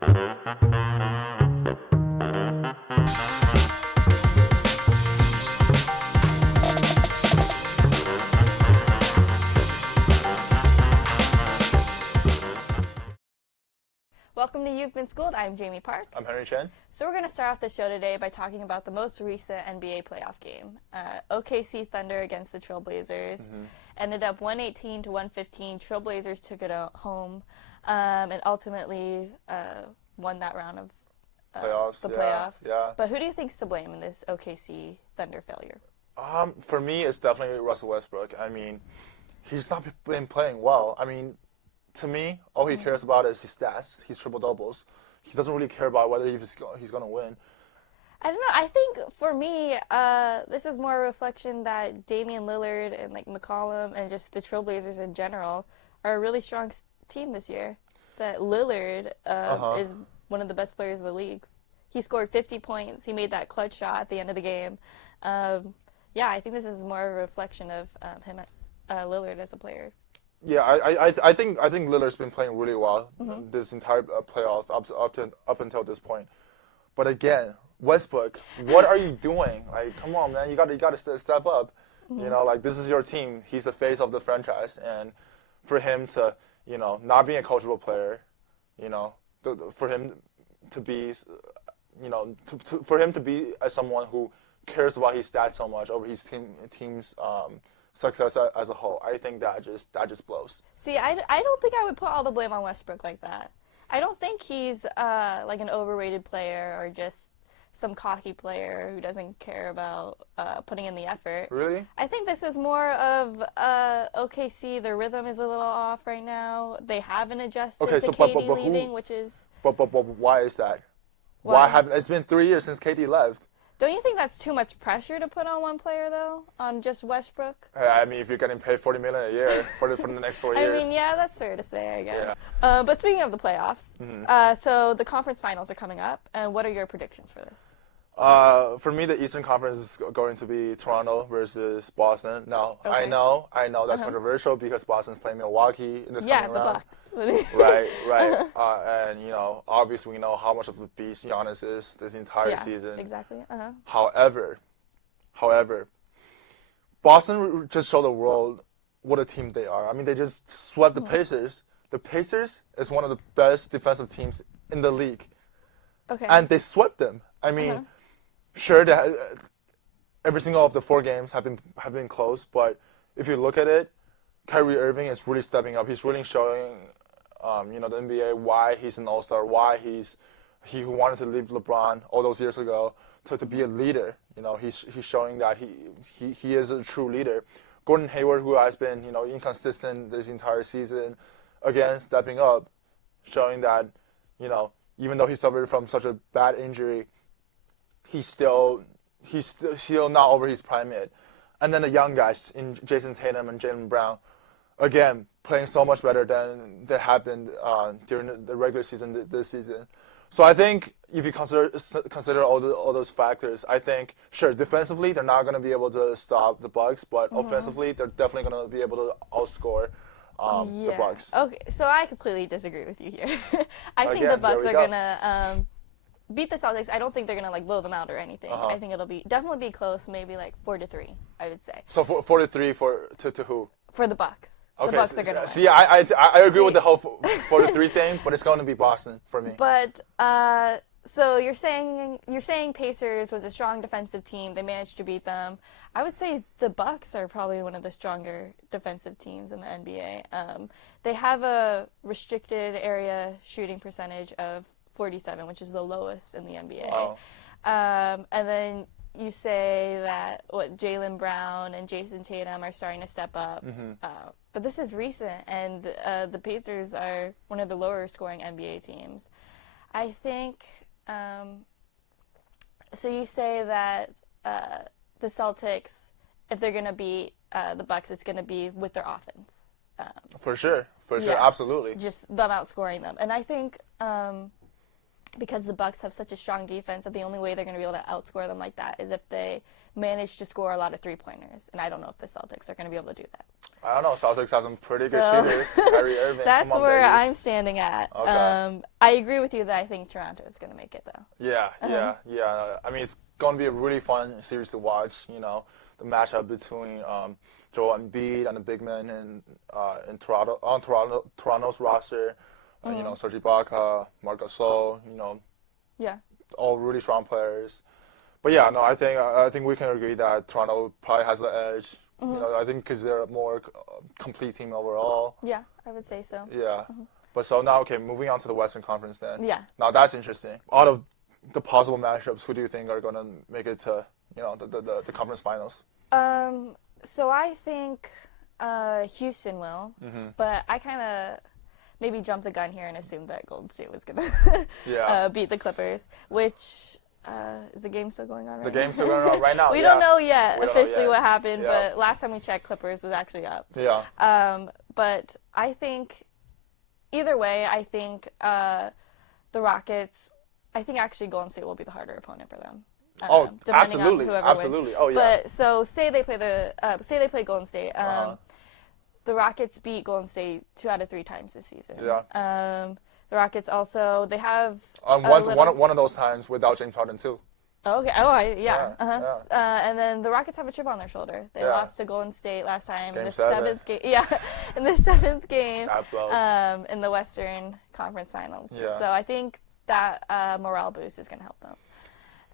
Welcome to You've Been Schooled. I'm Jamie Park. I'm Henry Chen. So we're going to start off the show today by talking about the most recent NBA playoff game. OKC Thunder against the Trailblazers. Ended up 118 to 115. Trailblazers took it home and ultimately won that round of the playoffs. Yeah. But who do you think's to blame in this OKC Thunder failure? For me, it's definitely Russell Westbrook. I mean, he's not been playing well. I mean, to me, all he cares about is his stats, his triple-doubles. He doesn't really care about whether he's going to win. I don't know. I think for me, this is more a reflection that Damian Lillard and like McCollum and just the Trailblazers in general are a really strong team this year. That Lillard is one of the best players in the league. He scored 50 points. He made that clutch shot at the end of the game. I think this is more of a reflection of him, Lillard as a player. Yeah, I think Lillard's been playing really well this entire playoff up until this point. But again, Westbrook, what are you doing? Like, come on, man, you got to step up. You know, like, this is your team. He's the face of the franchise, and for him to, not being a coachable player, for him to be, for him to be someone who cares about his stats so much over his team's success as a whole, I think that just blows. See, I don't think I would put all the blame on Westbrook like that. I don't think he's like an overrated player or just some cocky player who doesn't care about putting in the effort. Really? I think this is more of OKC. Their rhythm is a little off right now. They haven't adjusted to KD leaving, which is. But why is that? Why haven't? It's been 3 years since KD left. Don't you think that's too much pressure to put on one player, though, on just Westbrook? I mean, if you're getting paid $40 million a year for the next 4 years. I mean, yeah, that's fair to say, I guess. Yeah. But speaking of the playoffs, so the conference finals are coming up, and what are your predictions for this? For me, the Eastern Conference is going to be Toronto versus Boston. Now, Okay. I know that's controversial because Boston's playing Milwaukee in this coming round. Yeah, the Bucks. Right. And, obviously we know how much of a beast Giannis is this entire season. Exactly. However, Boston just showed the world what a team they are. I mean, they just swept the Pacers. The Pacers is one of the best defensive teams in the league. Okay. And they swept them. I mean, sure, every single of the 4 games have been close, but if you look at it, Kyrie Irving is really stepping up. He's really showing, the NBA why he's an all-star, why he who wanted to leave LeBron all those years ago to be a leader. He's showing that he is a true leader. Gordon Hayward, who has been inconsistent this entire season, again stepping up, showing that even though he suffered from such a bad injury, he's still not over his prime yet. And then the young guys in Jason Tatum and Jaylen Brown, again, playing so much better than they have been during the regular season this season. So I think if you consider all those factors, I think, sure, defensively they're not going to be able to stop the Bucks, but offensively they're definitely going to be able to outscore the Bucks. Okay, so I completely disagree with you here. I think Again, the Bucks are go. going to beat the Celtics. I don't think they're going to blow them out or anything. I think it'll definitely be close, maybe 4-3, I would say. So 4-3 to who? For the Bucks. Okay, the Bucks are going to win. See, I agree with the whole 4-3 thing, but it's going to be Boston for me. But so you're saying Pacers was a strong defensive team. They managed to beat them. I would say the Bucks are probably one of the stronger defensive teams in the NBA. They have a restricted area shooting percentage of 47, which is the lowest in the NBA. Wow. And then you say that Jaylen Brown and Jason Tatum are starting to step up. But this is recent, and the Pacers are one of the lower scoring NBA teams. I think, so you say that the Celtics, if they're going to beat the Bucks, it's going to be with their offense. For sure, absolutely. Just them outscoring them. And I think because the Bucks have such a strong defense that the only way they're going to be able to outscore them like that is if they manage to score a lot of three-pointers. And I don't know if the Celtics are going to be able to do that. I don't know. Celtics have some pretty good So- shooters. Kyrie Irving. That's come on, where baby. I'm standing at. Okay. I agree with you that I think Toronto is going to make it, though. Yeah, Uh-huh. yeah. I mean, it's going to be a really fun series to watch. The matchup between Joel Embiid and the big men in Toronto on Toronto's roster. Serge Ibaka, Marc Gasol. Yeah. All really strong players. But yeah, no, I think we can agree that Toronto probably has the edge. I think because they're a more complete team overall. Yeah, I would say so. Yeah. But so now, okay, moving on to the Western Conference then. Yeah. Now that's interesting. Out of the possible matchups, who do you think are going to make it to, the conference finals? So I think Houston will, but I kind of maybe jumped the gun here and assumed that Golden State was going to Yeah. beat the Clippers, which is the game still going on right The now? game's still going on right now. We yeah. don't know yet We don't know officially yet. what happened, Yeah. but last time we checked, Clippers was actually up. Yeah. But I think either way, I think the Rockets, I think actually Golden State will be the harder opponent for them. Oh, Depending absolutely. on whoever wins. Absolutely. Oh, yeah. But so say they play Golden State. The Rockets beat Golden State 2 out of 3 times this season. Yeah. The Rockets also they have one of those times without James Harden too. Okay. Yeah, And then the Rockets have a chip on their shoulder. They Yeah. lost to Golden State last time in Game the 7. 7th game. Yeah, in the 7th game. That blows. In the Western Conference Finals. Yeah. So I think that morale boost is going to help them.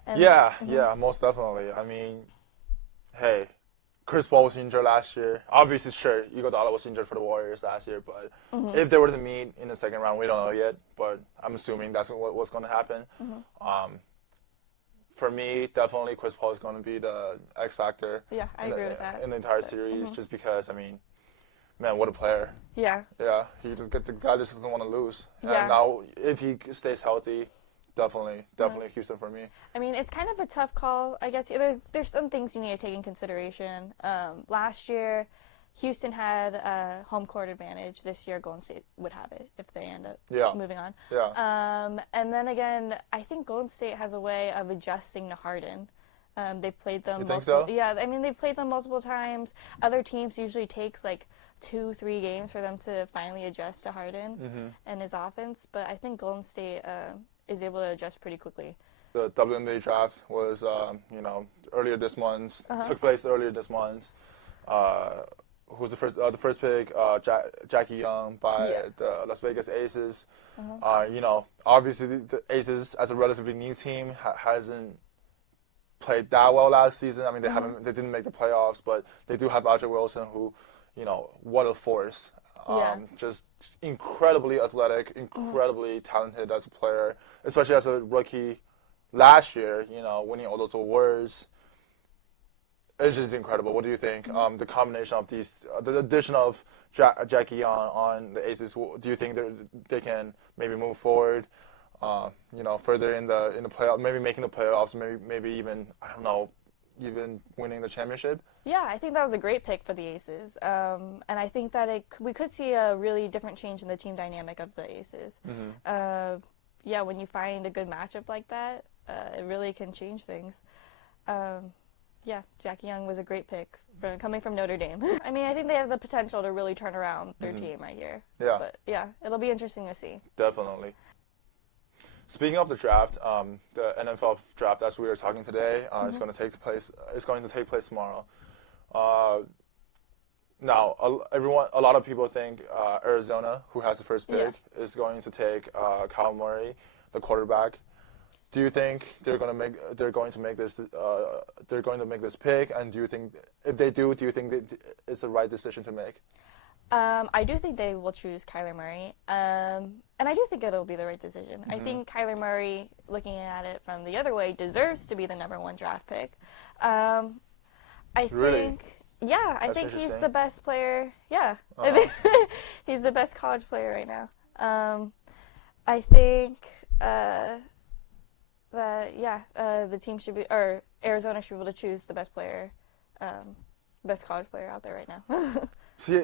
And, Yeah, most definitely. I mean, hey, Chris Paul was injured last year. Obviously, sure, Iguodala was injured for the Warriors last year, but if they were to meet in the second round, we don't know yet. But I'm assuming that's what's going to happen. For me, definitely Chris Paul is going to be the X factor. Yeah, I agree with that. In the entire series, just because, I mean, man, what a player. Yeah. Yeah, the guy just doesn't want to lose. Yeah. And now, if he stays healthy, definitely Houston for me. I mean, it's kind of a tough call, I guess. There's some things you need to take in consideration. Last year, Houston had home court advantage. This year, Golden State would have it if they end up moving on. Yeah. And then again, I think Golden State has a way of adjusting to Harden. They've played them You think multiple. so? Yeah, I mean they've played them multiple times. Other teams usually takes like 2-3 games for them to finally adjust to Harden and his offense. But I think Golden State is able to adjust pretty quickly. The WNBA draft was, earlier this month. Took place earlier this month. Who's the first? The first pick, Jackie Young by the Las Vegas Aces. Obviously the Aces, as a relatively new team, hasn't played that well last season. I mean, they didn't make the playoffs, but they do have Audrey Wilson, who, what a force. Just incredibly athletic, incredibly talented as a player, especially as a rookie last year, winning all those awards. It's just incredible. What do you think? The combination of these, the addition of Jackie on the Aces, do you think they can maybe move forward, further in the playoff, maybe making the playoffs, maybe even, I don't know, even winning the championship? Yeah, I think that was a great pick for the Aces. And I think that we could see a really different change in the team dynamic of the Aces. When you find a good matchup like that, it really can change things. Jackie Young was a great pick coming from Notre Dame. I mean, I think they have the potential to really turn around their team right here. Yeah. But yeah, it'll be interesting to see. Definitely. Speaking of the draft, the NFL draft, as we were talking today, is going to take place. It's going to take place tomorrow. Now, a lot of people think Arizona, who has the first pick, is going to take Kyle Murray, the quarterback. Do you think they're going to make this pick? And do you think if they do you think that it's the right decision to make? I do think they will choose Kyler Murray, and I do think it'll be the right decision. I think Kyler Murray, looking at it from the other way, deserves to be the number 1 draft pick. I Really? think, I That's think he's interesting. the best player. Yeah, he's the best college player right now. I think the team should be, or Arizona should be able to choose the best player, best college player out there right now. See,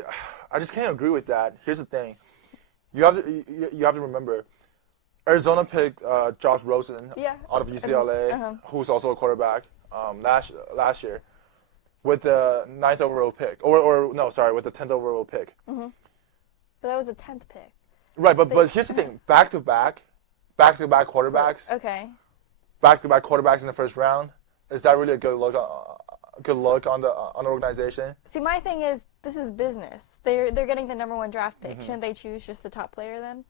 I just can't agree with that. Here's the thing: you have to remember, Arizona picked Josh Rosen Yeah. out of UCLA, Uh-huh. who's also a quarterback last year, with the 9th overall pick, or no, sorry, with the 10th overall pick. But that was a 10th pick. Right, but here's the thing: back-to-back quarterbacks, Okay. back-to-back quarterbacks in the first round. Is that really a good look? On the organization? See, my thing is, this is business. They're getting the number 1 draft pick. Shouldn't they choose just the top player then?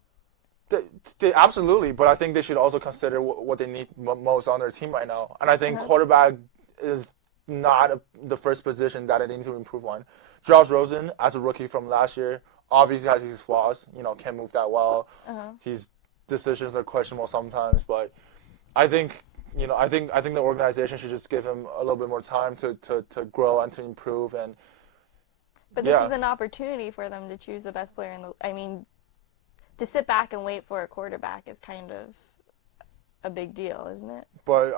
They absolutely, but I think they should also consider what they need most on their team right now. And I think quarterback is not the first position that they need to improve on. Josh Rosen, as a rookie from last year, obviously has his flaws. Can't move that well. His decisions are questionable sometimes, but I think I think the organization should just give him a little bit more time to grow and to improve. And But this is an opportunity for them to choose the best player in the. I mean, to sit back and wait for a quarterback is kind of a big deal, isn't it? But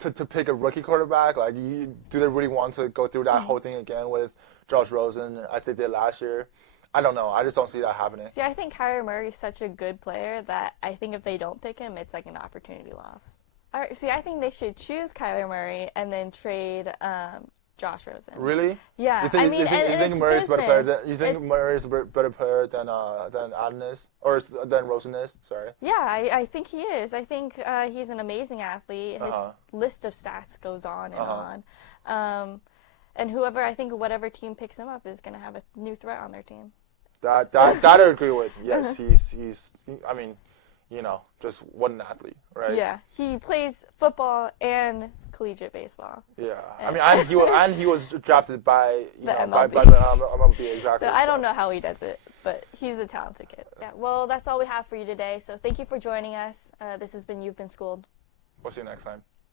to pick a rookie quarterback, like, do they really want to go through that whole thing again with Josh Rosen as they did last year? I don't know. I just don't see that happening. See, I think Kyler Murray is such a good player that I think if they don't pick him, it's like an opportunity loss. All right, see, I think they should choose Kyler Murray and then trade Josh Rosen. Really? Yeah, You think, I mean, you think, and you think it's Murray's a better player? business. You think It's- Murray's a better player than Allen is, or than Rosen is? Sorry. Yeah, I think he is. I think he's an amazing athlete. His list of stats goes on and on. And whatever team picks him up is going to have a new threat on their team. That I agree with. Yes, he's. I mean, just what an athlete, right? Yeah, he plays football and collegiate baseball. Yeah. I mean, and he was drafted by The by MLB. the MLB, exactly. So I don't know how he does it, but he's a talented kid. Yeah. Well, that's all we have for you today. So thank you for joining us. This has been You've Been Schooled. We'll see you next time.